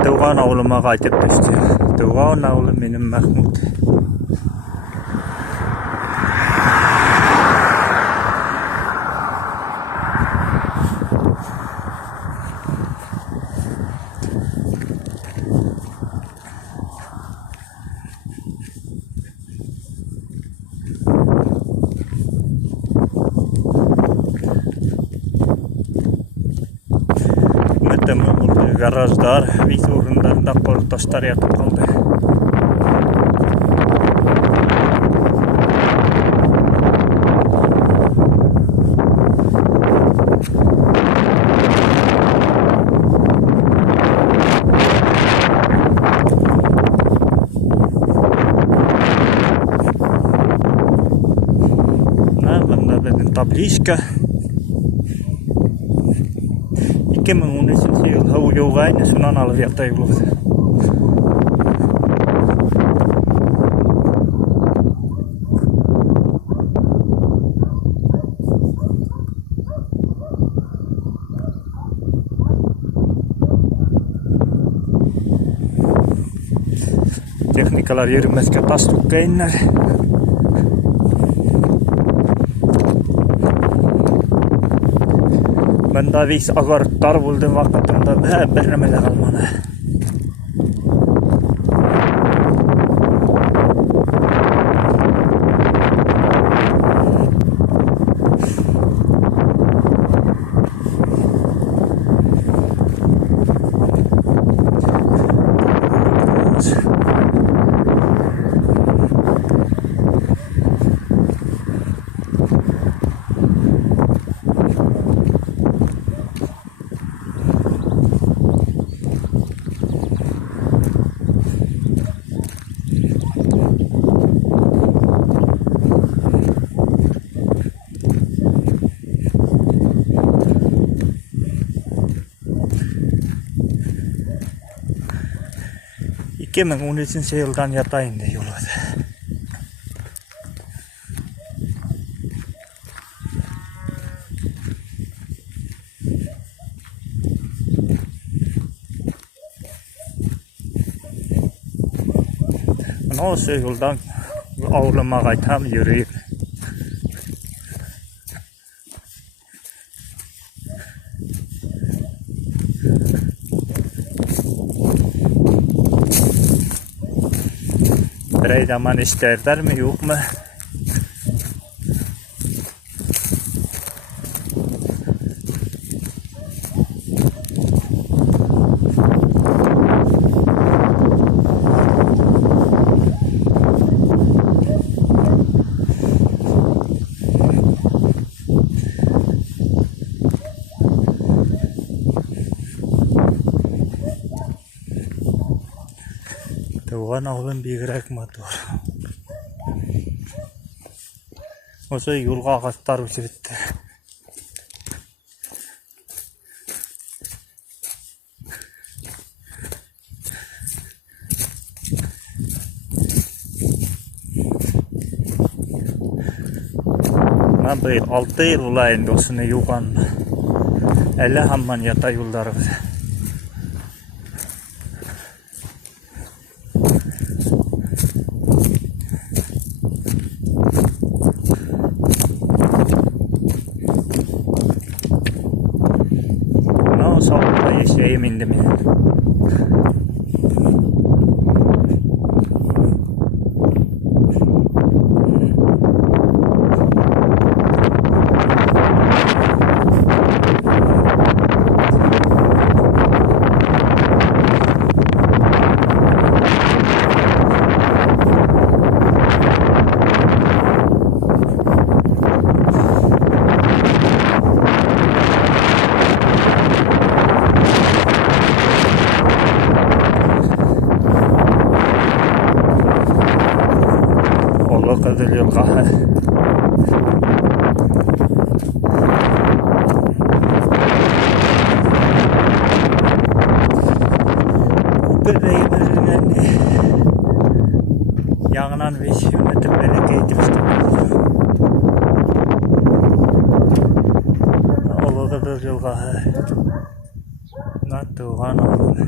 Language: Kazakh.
Тыуған ауылыма қайтып түсті. Тыуған ауылы менің Махмуд. Гараждар, виз орындарында қолташтар ятып қалды. Бұнда біздің табличка. 2013 yıl Tыуған sunan alып яқтай болды. Техникалар ерімеске тас түккейінлер. Бында виз агарттар болды вақытында бір нәмелі қалманы. Kemen 13 yıldan yatayın diye yolu. Nasıl yoldan avluma kaytam yürüyüp. Bir zaman isterler mi yok mu? Тыуған ауылым бигрәк мотор. Осы юлға ағаштар өсіріпті. Мен бұл 6 yıl olayında osunu yuğan. Әлі хамман ята yollarımız. Sağlıkla yaşayayım indim. Kadar yol kahve. Kupil beyimizden yanınan 5 metre böyle geçmiştim. O kadar yol kahve. Tıuған ауылы.